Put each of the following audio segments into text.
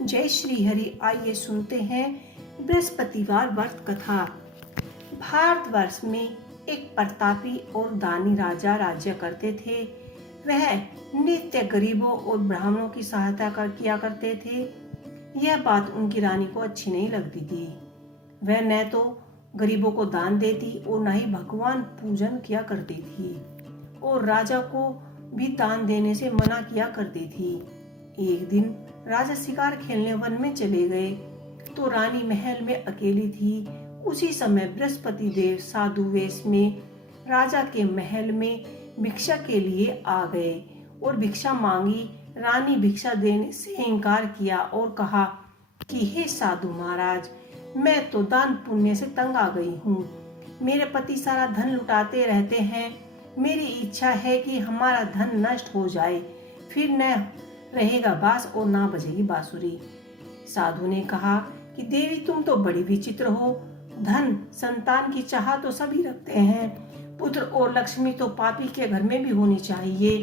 जय श्री हरि। आइए सुनते हैं बृहस्पतिवार व्रत कथा। भारतवर्ष में एक प्रतापी और दानी राजा राज्य करते थे। वह नित्य गरीबों और ब्राह्मणों की सहायता किया करते थे। यह बात उनकी रानी को अच्छी नहीं लगती थी। वह न तो गरीबों को दान देती और न ही भगवान पूजन किया करती थी और राजा को भी दान देने से मना किया करती थी। एक दिन राजा शिकार खेलने वन में चले गए तो रानी महल में अकेली थी। उसी समय बृहस्पति देव साधु वेश में राजा के महल में भिक्षा के लिए आ गए और भिक्षा मांगी। रानी भिक्षा देने से इनकार किया और कहा कि हे साधु महाराज, मैं तो दान पुण्य से तंग आ गई हूँ। मेरे पति सारा धन लुटाते रहते हैं। मेरी इच्छा है कि हमारा धन नष्ट हो जाए, फिर न रहेगा बांस और ना बजेगी बांसुरी। साधु ने कहा कि देवी, तुम तो बड़ी विचित्र हो। धन संतान की चाह तो सभी रखते हैं, पुत्र और लक्ष्मी तो पापी के घर में भी होनी चाहिए।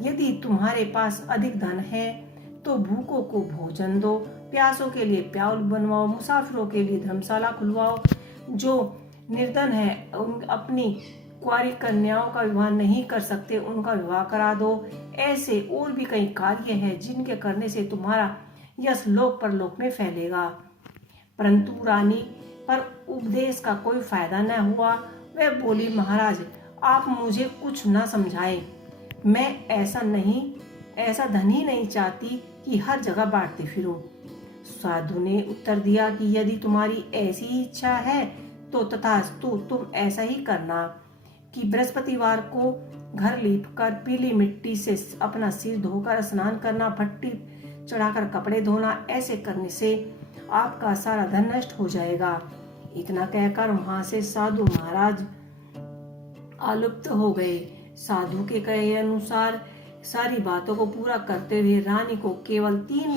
यदि तुम्हारे पास अधिक धन है तो भूखों को भोजन दो, प्यासों के लिए प्याऊल बनवाओ, मुसाफिरों के लिए धर्मशाला खुलवाओ, जो निर्धन है अपनी कुंवारी कन्याओं का विवाह नहीं कर सकते उनका विवाह करा दो। ऐसे और भी कई कार्य हैं जिनके करने से तुम्हारा यश लोक परलोक में फैलेगा। परंतु रानी पर उपदेश का कोई फायदा न हुआ। वह बोली, महाराज, आप मुझे कुछ न समझाएं। मैं ऐसा धन ही नहीं चाहती कि हर जगह बांटती फिरूं। साधु ने उत्तर दिया कि यदि तुम्हारी ऐसी इच्छा है तो तथास्तु, तुम ऐसा ही करना कि बृहस्पतिवार को घर लीपकर पीली मिट्टी से अपना सिर धोकर स्नान करना, भट्टी चढ़ाकर कपड़े धोना। ऐसे करने से आपका सारा धन नष्ट हो जाएगा। इतना कहकर वहां से साधु महाराज आलुप्त हो गए। साधु के कहे अनुसार सारी बातों को पूरा करते हुए रानी को केवल 3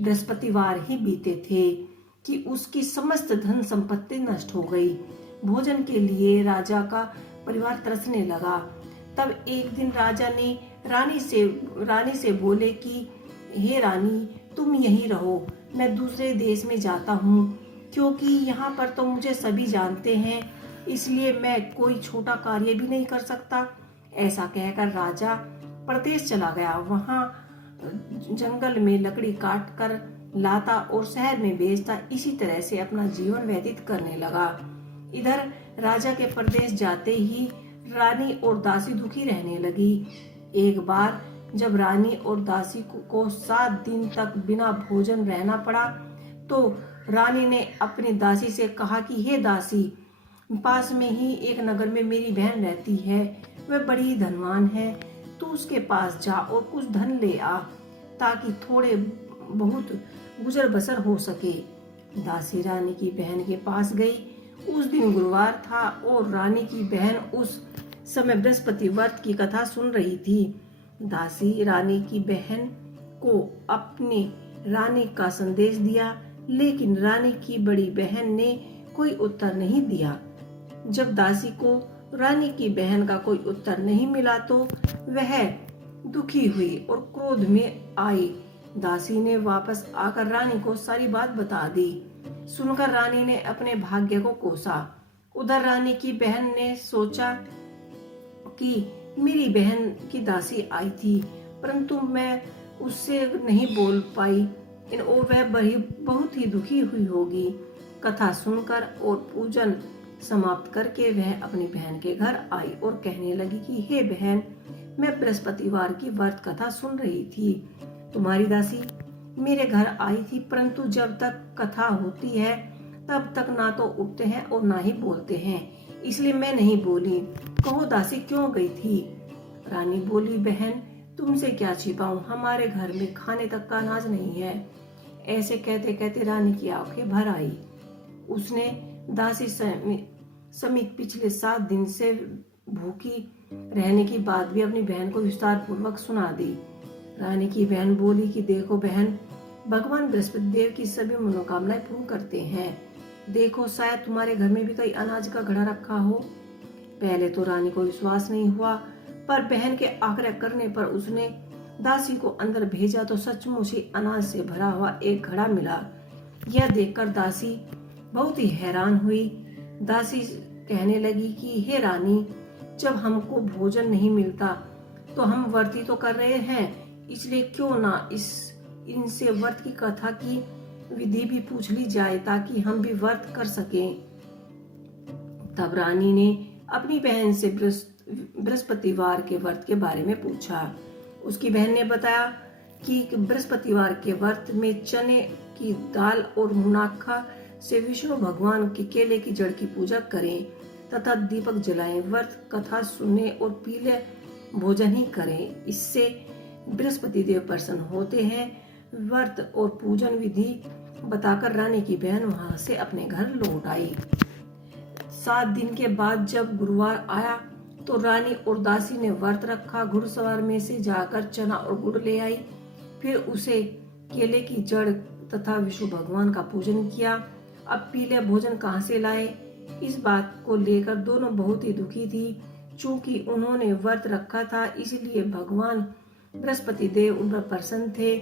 बृहस्पतिवार ही बीते थे कि उसकी समस्त धन संपत्ति नष्ट हो गई। भोजन के लिए राजा का परिवार तरसने लगा। तब एक दिन राजा ने रानी से बोले कि हे रानी, तुम यहीं रहो, मैं दूसरे देश में जाता हूँ, क्योंकि यहाँ पर तो मुझे सभी जानते हैं, इसलिए मैं कोई छोटा कार्य भी नहीं कर सकता। ऐसा कहकर राजा प्रदेश चला गया। वहाँ जंगल में लकड़ी काट कर लाता और शहर में बेचता। इसी तरह से अपना जीवन व्यतीत करने लगा। इधर राजा के प्रदेश जाते ही रानी और दासी दुखी रहने लगी। एक बार जब रानी और दासी को 7 दिन तक बिना भोजन रहना पड़ा तो रानी ने अपनी दासी से कहा कि हे दासी, पास में ही एक नगर में मेरी बहन रहती है, वह बड़ी धनवान है, तू उसके पास जा और कुछ धन ले आ ताकि थोड़े बहुत गुजर बसर हो सके। दासी रानी की बहन के पास गई। उस दिन गुरुवार था और रानी की बहन उस समय बृहस्पति व्रत की कथा सुन रही थी। दासी रानी की बहन को अपनी रानी का संदेश दिया, लेकिन रानी की बड़ी बहन ने कोई उत्तर नहीं दिया। जब दासी को रानी की बहन का कोई उत्तर नहीं मिला तो वह दुखी हुई और क्रोध में आई। दासी ने वापस आकर रानी को सारी बात बता दी। सुनकर रानी ने अपने भाग्य को कोसा। उधर रानी की बहन ने सोचा कि मेरी बहन की दासी आई थी, परंतु मैं उससे नहीं बोल पाई और वह बहुत ही दुखी हुई होगी। कथा सुनकर और पूजन समाप्त करके वह अपनी बहन के घर आई और कहने लगी कि हे बहन, मैं बृहस्पतिवार की व्रत कथा सुन रही थी। तुम्हारी दासी मेरे घर आई थी, परंतु जब तक कथा होती है तब तक ना तो उठते हैं और ना ही बोलते हैं, इसलिए मैं नहीं बोली। कहो दासी, क्यों गई थी? रानी बोली, बहन, तुमसे क्या छिपाऊं, हमारे घर में खाने तक का अनाज नहीं है। ऐसे कहते कहते रानी की आंखें भर आई। उसने दासी समेत पिछले 7 दिन से भूखी रहने की बात भी अपनी बहन को विस्तार पूर्वक सुना दी। रानी की बहन बोली कि देखो बहन, भगवान बृहस्पति देव की सभी मनोकामनाएं पूर्ण करते हैं। देखो, शायद तुम्हारे घर में भी कहीं अनाज का घड़ा रखा हो। पहले तो रानी को विश्वास नहीं हुआ, पर बहन के आग्रह करने पर उसने दासी को अंदर भेजा तो सचमुच ही अनाज से भरा हुआ एक घड़ा मिला। यह देखकर दासी बहुत ही हैरान हुई। दासी कहने लगी कि हे रानी, जब हमको भोजन नहीं मिलता तो हम व्रत ही तो कर रहे हैं, इसलिए क्यों ना इनसे व्रत की कथा की विधि भी पूछ ली जाए ताकि हम भी व्रत कर सकें। तब रानी ने अपनी बहन से बृहस्पतिवार के व्रत के बारे में पूछा। उसकी बहन ने बताया कि बृहस्पतिवार के व्रत में चने की दाल और मुनाखा से विष्णु भगवान के केले की जड़ की पूजा करें तथा दीपक जलाएं, व्रत कथा सुने और पीले भोजन ही करें। इससे बृहस्पति देव प्रसन्न होते हैं। व्रत और पूजन विधि बताकर रानी की बहन वहां से अपने घर लौट आई। 7 दिन के बाद जब गुरुवार आया तो रानी और दासी ने व्रत रखा। घुड़सवार में से जाकर चना और गुड़ ले आई, फिर उसे केले की जड़ तथा विष्णु भगवान का पूजन किया। अब पीले भोजन कहाँ से लाए, इस बात को लेकर दोनों बहुत ही दुखी थी। चूंकि उन्होंने व्रत रखा था इसलिए भगवान बृहस्पति देव उन पर प्रसन्न थे,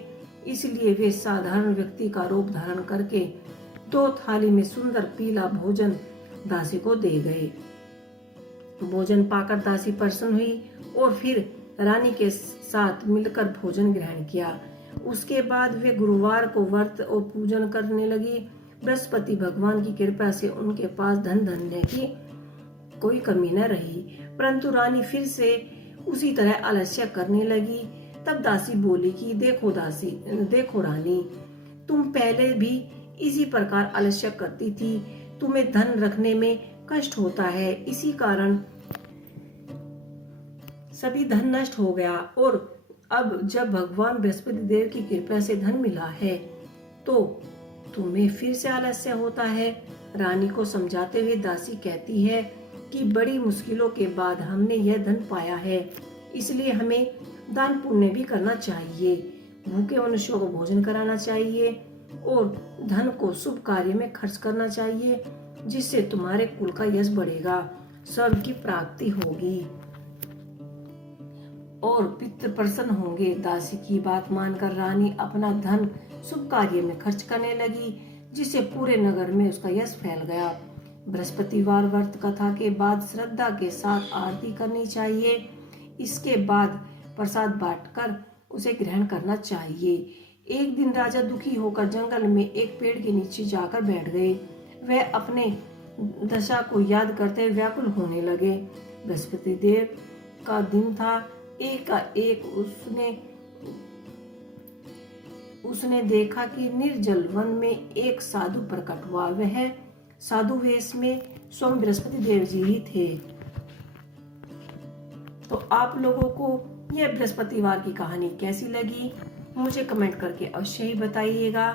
इसलिए वे साधारण व्यक्ति का रूप धारण करके 2 थाली में सुंदर पीला भोजन दासी को दे गए। भोजन पाकर दासी प्रसन्न हुई और फिर रानी के साथ मिलकर भोजन ग्रहण किया। उसके बाद वे गुरुवार को व्रत और पूजन करने लगी। बृहस्पति भगवान की कृपा से उनके पास धन धन्य की कोई कमी न रही, परंतु रानी फिर से उसी तरह आलस्य करने लगी। तब दासी बोली कि देखो रानी, तुम पहले भी इसी प्रकार आलस्य करती थी, तुम्हें धन रखने में कष्ट होता है, इसी कारण सभी धन नष्ट हो गया, और अब जब भगवान बृहस्पति देव की कृपा से धन मिला है तो तुम्हें फिर से आलस्य होता है। रानी को समझाते हुए दासी कहती है कि बड़ी मुश्किलों के बाद हमने यह धन पाया है, इसलिए हमें दान पुण्य भी करना चाहिए, भूखे मनुष्यों को भोजन कराना चाहिए और धन को शुभ कार्य में खर्च करना चाहिए, जिससे तुम्हारे कुल का यश बढ़ेगा, स्वर्ग की प्राप्ति होगी और पितृ प्रसन्न होंगे। दासी की बात मानकर रानी अपना धन शुभ कार्य में खर्च करने लगी, जिससे पूरे नगर में उसका यश फैल गया। बृहस्पतिवार व्रत कथा के बाद श्रद्धा के साथ आरती करनी चाहिए। इसके बाद प्रसाद बांटकर उसे ग्रहण करना चाहिए। एक दिन राजा दुखी होकर जंगल में एक पेड़ के नीचे जाकर बैठ गए। वह अपने दशा को याद करते व्याकुल होने लगे। बृहस्पति देव का दिन था। एकाएक उसने देखा कि निर्जल वन में एक साधु प्रकट हुआ। वह साधु वेश में स्वयं बृहस्पति देव जी ही थे। तो आप लोगों को यह बृहस्पतिवार की कहानी कैसी लगी, मुझे कमेंट करके अवश्य ही बताइएगा।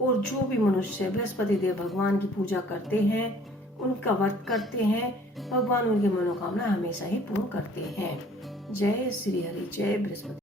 और जो भी मनुष्य बृहस्पति देव भगवान की पूजा करते हैं, उनका व्रत करते हैं, भगवान उनकी मनोकामना हमेशा ही पूर्ण करते हैं। जय श्री हरि, जय बृहस्पति।